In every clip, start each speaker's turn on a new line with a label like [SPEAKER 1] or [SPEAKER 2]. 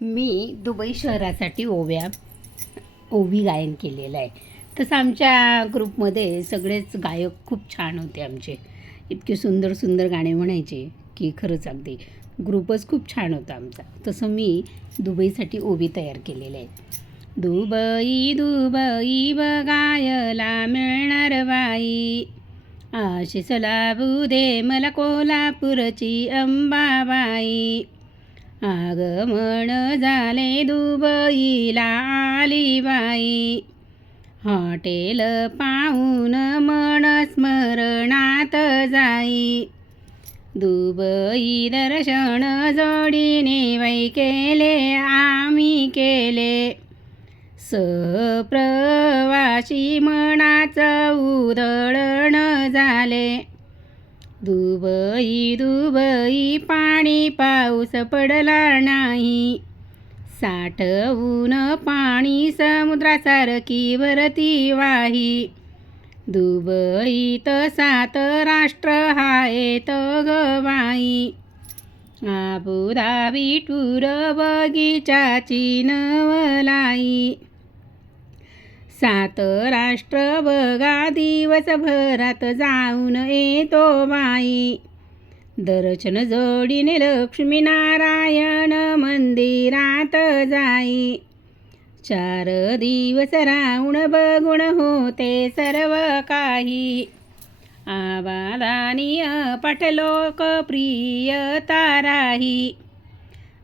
[SPEAKER 1] मी Dubai शहरासाठी ओव्या ओवी गायन केलेलं आहे. तसं आमच्या ग्रुपमध्ये सगळेच गायक खूप छान होते आमचे. इतके सुंदर सुंदर गाणे म्हणायचे की खरंच अगदी. ग्रुपच खूप छान होता आमचा. तसं मी दुबईसाठी ओवी तयार केलेले आहे. दुबई दुबई बघायला मिळणार बाई. आशिष लाभू दे मला कोल्हापूरची अंबाबाई. आगमन झाले दुबईला आली बाई हॉटेल पाहून मन स्मरणात जाई. दुबई दर्शन जोडीने वै केले आम्ही केले. सप्रवाशी मनाचं उधळण झाले. दुबई दुबई पाणी पाऊस पडला नाही. साठवून पाणी समुद्रासारखी वरती वाही. दुबईत सात राष्ट्र आहेत गवाई आबुधाबी टूर बगीचाची नवलाई. सात राष्ट्र बघा दिवसभरात जाऊन येतो बाई दर्शन जोडीने लक्ष्मीनारायण मंदिरात जाई. चार दिवस राहून बघून होते सर्व काही. आबादानी अपाट ताराही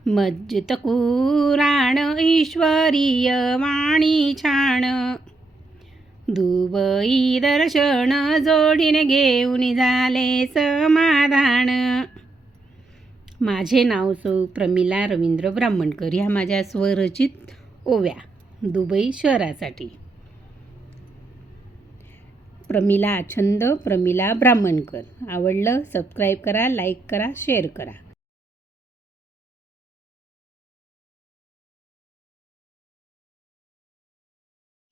[SPEAKER 1] मज्जित कुराण ईश्वरीय वाणी छान दुबई दर्शन जोडीने घेऊन झाले समाधान. माझे नाव सौ प्रमिला रवींद्र ब्राह्मणकर. ह्या माझ्या स्वरचित ओव्या दुबई शहरासाठी. प्रमिला छंद प्रमिला ब्राह्मणकर. आवडलं सबस्क्राईब करा लाईक करा शेअर करा.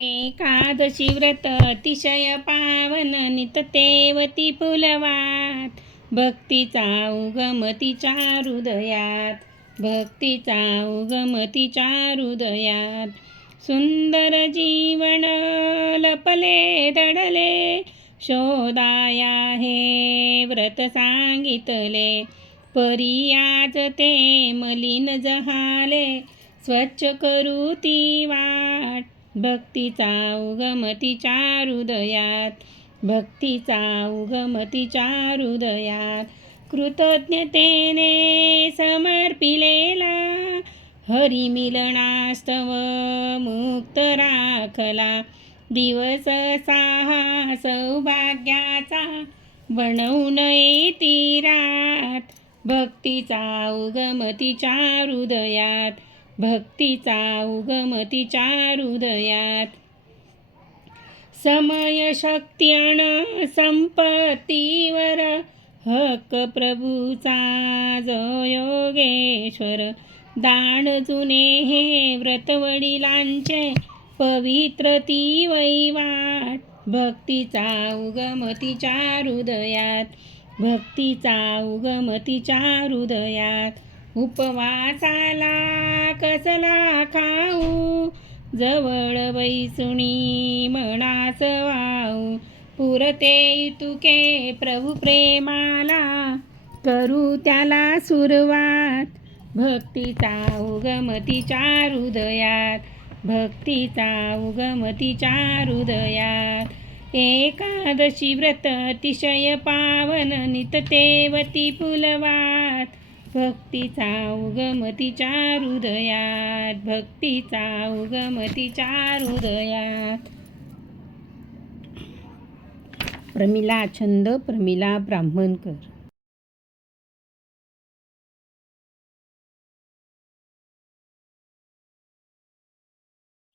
[SPEAKER 1] एकादशी व्रत अतिशय पावन निततेवती फुलवात. भक्तीचा उगमतीच्या हृदयात भक्तीचा उगमतीच्या हृदयात सुंदर जीवन लपले दडले शोधाया हे व्रत सांगितले. परियाज ते मलिन जहाले स्वच्छ करू ती वाट. भक्तीचा उगमतीच्या हृदयात भक्तीचा उगमतीच्या हृदयात कृतज्ञतेने समर्पिलेला. हरिमिलनास्तव मुक्त राखला. दिवस साहा सौभाग्याचा बनवून येती रात. भक्तीचा उगमतीच्या हृदयात भक्तीचा उगमतीच्या हृदयात समय शक्ती अण संपत्तीवर हक्क प्रभूचा जो योगेश्वर. दान जुने हे व्रत वडिलांचे पवित्र ती वैवाट भक्तीचा उगमतीच्या हृदयात भक्तीचा उगमतीच्या हृदयात उपवासाला कसला खाऊ? जवळ बैसुणी म्हणास वाऊ पुरते तुके प्रभू प्रेमाला करू त्याला सुरुवात. भक्तीचा उगमतीच्या हृदयात. भक्तीचा उगमतीच्या हृदयात. एकादशी व्रत अतिशय पावन निततेवती फुलवात. भक्तीचा उगमतीच्या हृदयात भक्तीचा उगमतीच्या हृदयात. प्रमिला छंद प्रमिला ब्राह्मणकर.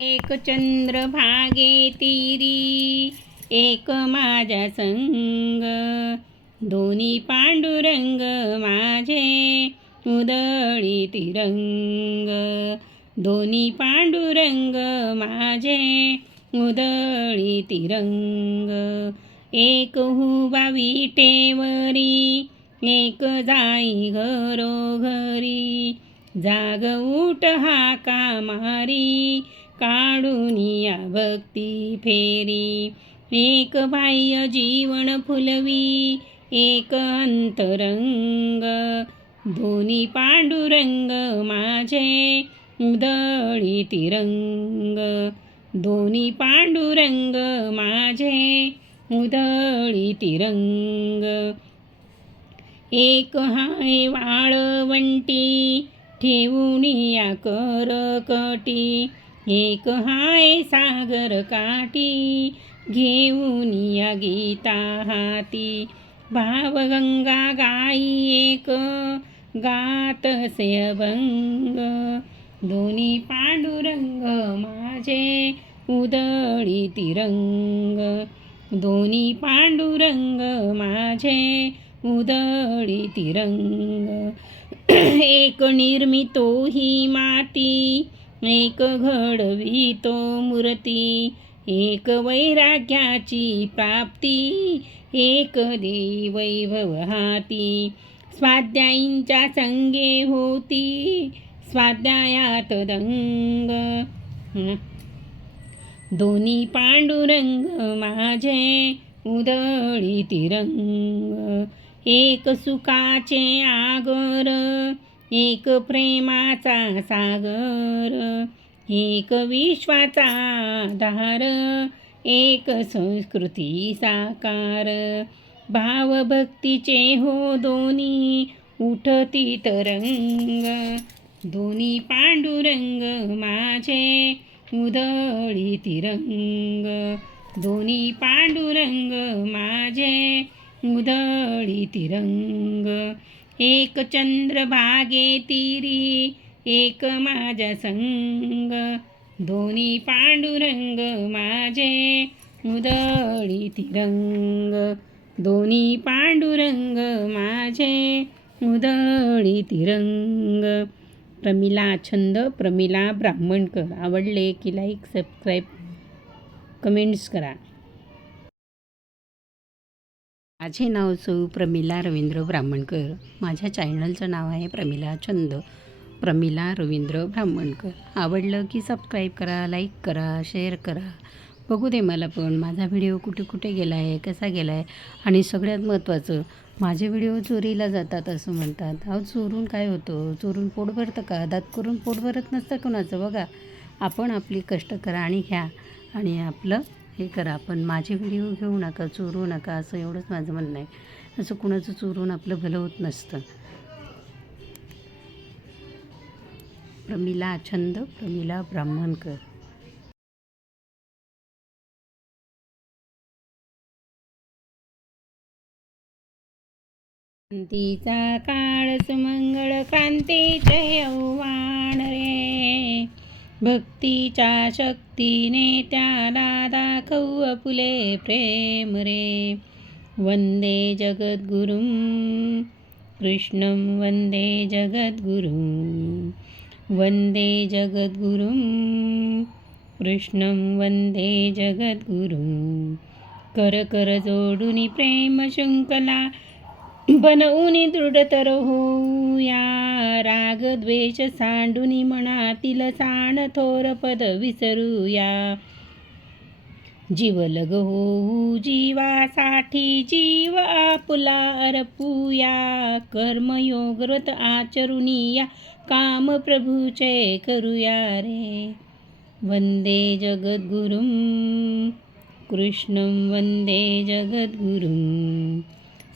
[SPEAKER 1] एक चंद्र भागे तिरी एक माझ्या संग. दोन्ही पांडुरंग माझे उदळी तिरंग. दोन्ही पांडुरंग माझे उदळी तिरंग. एक हुबावी टेवरी एक जाई घरोघरी. जाग उठ हा कामारी काढून या भक्ती फेरी. एक बाह्य जीवन फुलवी एक अंतरंग दोन्ही पांडुरंग माझे उदळी तिरंग. दोन्ही पांडुरंग माझे उदळी तिरंग. एक हाय वाळवंटी ठेवून या करकटी एक हाय सागर काठी घेऊन या गीता हाती. भावगंगा गाई एक गातसे अभंग. दोन्ही पांडुरंग माझे उदळी तिरंग. दोन्ही पांडुरंग माझे उदळी तिरंग. एक निर्मितो ही माती एक घडवितो मूर्ती. एक वैराग्याची प्राप्ती एक दे वैभव हाती. स्वाध्यायींच्या संगे होती स्वाध्यायात दंग. दोन्ही पांडुरंग माझे उदळी तिरंग. एक सुखाचे आगर एक प्रेमाचा सागर. एक विश्वाचा धार एक संस्कृती साकार. भावभक्तीचे हो दोन्ही उठती तरंग. दोन्ही पांडुरंग माझे उदळी तिरंग. दोन्ही पांडुरंग माझे उधळी तिरंग. एक चंद्रभागे तिरी एक माझा संग. दोन्ही पांडुरंग माझे उदळी तिरंग. दोन्ही पांडुरंग माझे उदळी तिरंग. प्रमिला छंद प्रमिला ब्राह्मणकर. आवडले की लाईक सबस्क्राईब कमेंट्स करा. माझे नाव सौ प्रमिला रवींद्र ब्राह्मणकर. माझ्या चॅनलचं नाव आहे प्रमिला छंद. प्रमिला रवींद्र ब्राह्मणकर. आवडलं की सबस्क्राईब करा लाईक करा शेअर करा. बघू दे मला पण माझा व्हिडिओ कुठे कुठे गेला आहे कसा गेला आहे आणि सगळ्यात महत्त्वाचं माझे व्हिडिओ चोरीला जातात असं म्हणतात. अहो चोरून काय होतं? चोरून पोट भरतं का? दात करून पोट भरत नसतं कोणाचं बघा. आपण आपली कष्ट करा आणि घ्या. आणि आपलं हे करा. पण माझे व्हिडिओ घेऊ नका चोरू नका असं एवढंच माझं म्हणणं आहे. असं कुणाचं चोरून आपलं भलं होत नसतं. प्रमिला छंद प्रमिला ब्राह्मणकर. क्रांतीचा काळ सुमंगळ क्रांतीचे आव्हान रे. भक्तीच्या शक्तीने त्याला दाखवू फुले प्रेम रे. वंदे जगद्गुरुं कृष्णं वंदे जगद्गुरुं. वंदे जगद्गुरुं कृष्णं वंदे जगद्गुरुं। कर कर जोडून प्रेम शृंखला बनवून दृढतर होऊया राग द्वेष सांडुनी मनातील साण थोर पद विसरूया जीव लग होऊ जीवासाठी जीव आपुला अर्पूया कर्मयोग व्रत आचरुनिया काम प्रभूचे करूया रे. वंदे जगद्गुरुं कृष्णं वंदे जगद्गुरुं.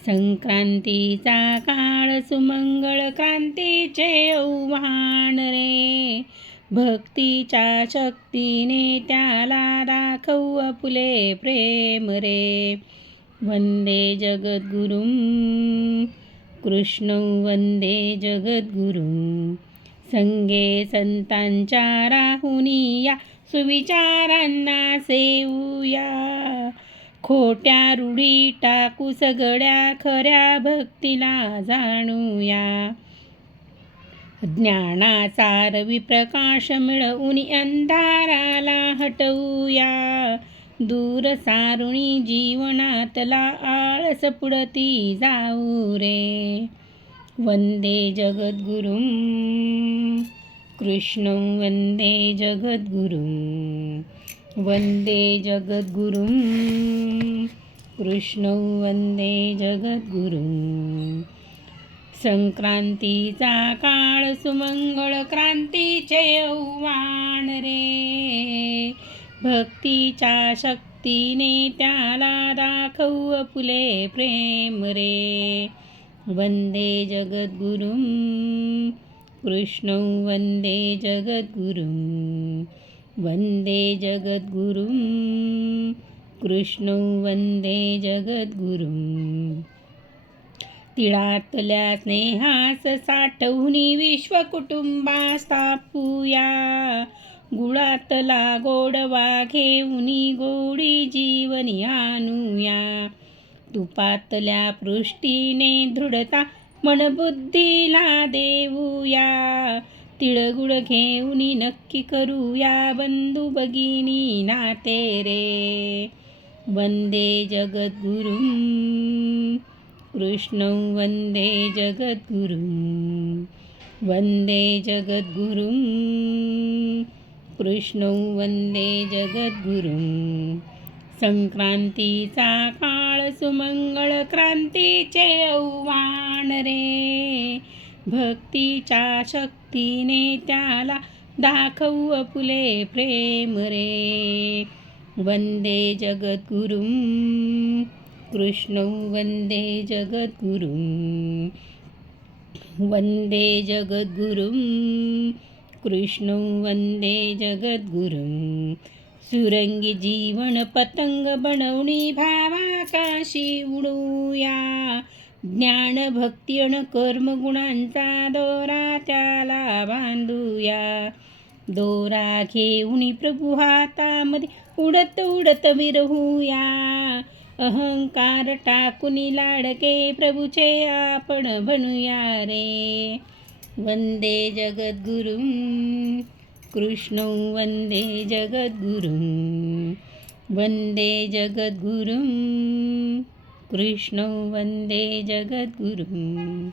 [SPEAKER 1] संक्रांतीचा काळ सुमंगळ क्रांतीचे आव्हान रे. भक्तीच्या शक्तीने त्याला दाखवू फुले प्रेम रे. वंदे जगद्गुरुं कृष्ण वंदे जगद्गुरू। संगे संतांच्या राहुनी या सुविचारांना सेवूया। खोट्या रूढी टाकू सगळ्या खऱ्या भक्तीला जाणूया। ज्ञानाचा रवी प्रकाश मिळवून अंधाराला हटवूया। दूर सारुणी जीवनातला आळस पुडती जाऊ रे. वंदे जगद्गुरु कृष्ण वंदे जगद्गुरु वंदे जगद्गुरु कृष्ण वंदे जगद्गुरु. संक्रांतीचा काळ सुमंगळ क्रांतीचे यौवान रे. भक्तीच्या शक्तीने त्याला दाखव फुले प्रेम रे. वंदे जगद्गुरुं कृष्ण वंदे जगद्गुरुं वंदे जगद्गुरुं कृष्ण वंदे जगद्गुरुं. तिळातल्या स्नेहास साठवणी विश्वकुटुंबा स्थापूया गुळातला गोडवा घेऊनी गोडी जीवनी आणूया. तुपातल्या पृष्टीने दृढता मनबुद्धीला देऊया. तिळगुळ घेऊनी नक्की करूया बंधू भगिनी नाते रे. वंदे जगद्गुरु. कृष्ण वंदे जगद्गुरु. वंदे जगद्गुरु. कृष्णौ वन्दे जगद्गुरुं संक्रांतीचा काळ सुमंगळ क्रांतीचे यौवान रे। भक्तीच्या शक्तीने त्याला दाखवू फुले प्रेम रे। वन्दे जगद्गुरुं। कृष्णौ वन्दे जगद्गुरुं। वन्दे जगद्गुरुं। कृष्णं वन्दे जगद्गुरुं। सुरंगी जीवन पतंग बनवणी भावाकाशी उडूया। ज्ञान भक्ती अन कर्मगुणांचा दोरा त्याला बांधूया। दोरा घेऊन प्रभू हातामध्ये उडत उडत विरहूया। अहंकार टाकुनी लाडके प्रभूचे आपण बनूया रे। वंदे जगद्गुरुं। कृष्णं वन्दे जगद्गुरुं। वन्दे जगद्गुरुं। कृष्णं वन्दे जगद्गुरुं।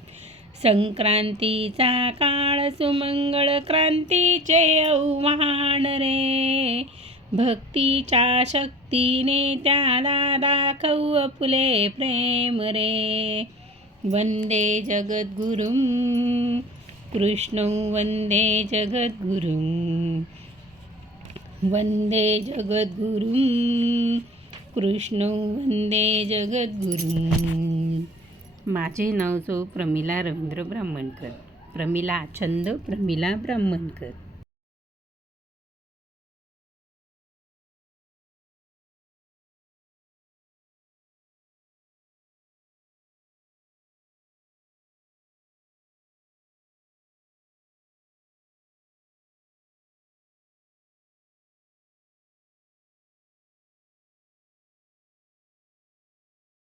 [SPEAKER 1] संक्रांतीचा काळ सुमंगळ क्रांतीचे आव्हान रे। भक्तीच्या शक्तीने त्याला दाखवू फुले प्रेम रे। वन्दे जगद्गुरुं। कृष्णं वन्दे जगद्गुरुं। वन्दे जगद्गुरुं। कृष्णं वन्दे जगद्गुरुं। माझे नाव जो प्रमिला रवींद्र ब्राह्मणकर प्रमिला छंद प्रमिला ब्राह्मणकर।